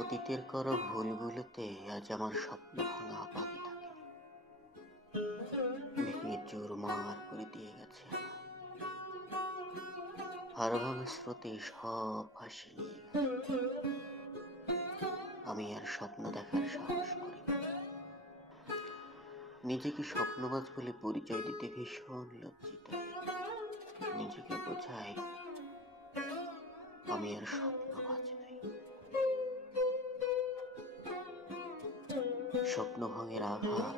অতীতের করো ভুলগুলোতে আজ আমার স্বপ্ন ভাঙা বাকি থাকে, ভেঙে চুরমার করে দিয়ে গেছে আমায়। হাড় ভাঙা স্রোতে সব ভাসিয়ে নিয়ে গেছে। আমি আর স্বপ্ন দেখার সাহস করি না। নিজেকে স্বপ্নবাজ বলে পরিচয় দিতে ভীষণ লজ্জিত। নিজেকে বোঝাই আমি আর স্বপ্নবাজ নই। স্বপ্ন ভাঙের আঘাত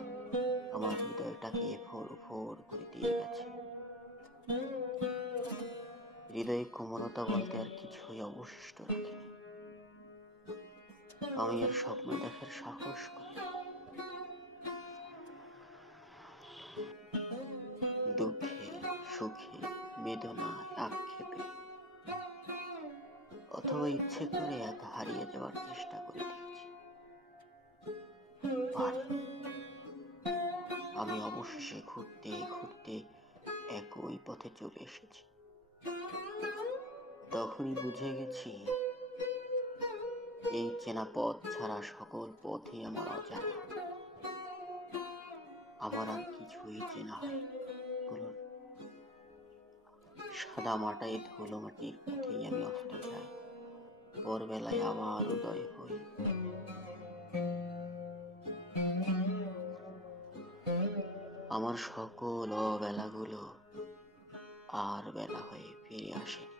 আমার হৃদয়টাকে ফোড় ফোড় করে দিয়ে গেছে। হৃদয়ে কোমলতা বলতে আর কিছুই অবশিষ্ট রাখেনি। আমি আর স্বপ্ন দেখার সাহস করি না। দুঃখে, সুখে, বেদনায়, আক্ষেপে অথবা ইচ্ছে করে একা হারিয়ে যাওয়ার চেষ্টা করে দেখেছি, পারিনি। আমি অবশেষে ঘুরতে ঘুরতে একই পথে চলে এসেছি। তখনই বুঝে গেছি এই চেনা পথ ছাড়া সকল পথই আমার অজানা। আমার আর কিছুই চেনা হয়নি। বলুন, সাদা মাটায় ধুলো মাটির পথেই আমি অস্ত যাই, ভোরবেলায় আবার উদয় হই। আমার সকল অবেলাগুলো আর বেলা হয়ে ফিরে আসেনি।